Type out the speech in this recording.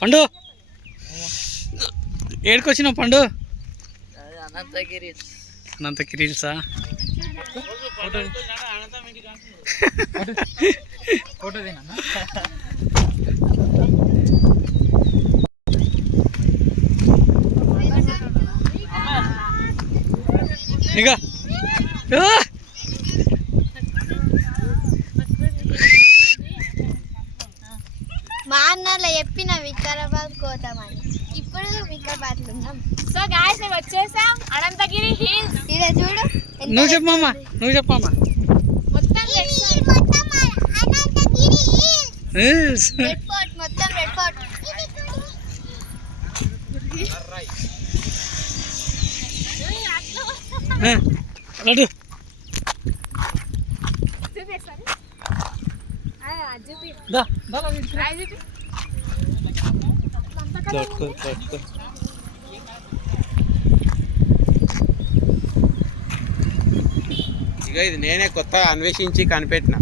పండు ఏడుకొచ్చినావు పండు? అనంతగిరి హిల్సా? ఇక మా అన్నలో చెప్పిన వికారాబాద్ పోతామని, ఇప్పుడు వికారాబాద్లో ఉన్నాం. సో గాయ్స్ మేము వచ్చేసాం అనంతగిరి హిల్స్. ఇలా చూడు. నువ్వు చెప్పమ్మా, నువ్వు చెప్పమ్మా. మొత్తం రెడ్ ఫోర్ట్, మొత్తం రెడ్ ఫోర్ట్. లడ్డు ఇక ఇది నేనే కొత్తగా అన్వేషించి కనిపెట్టిన.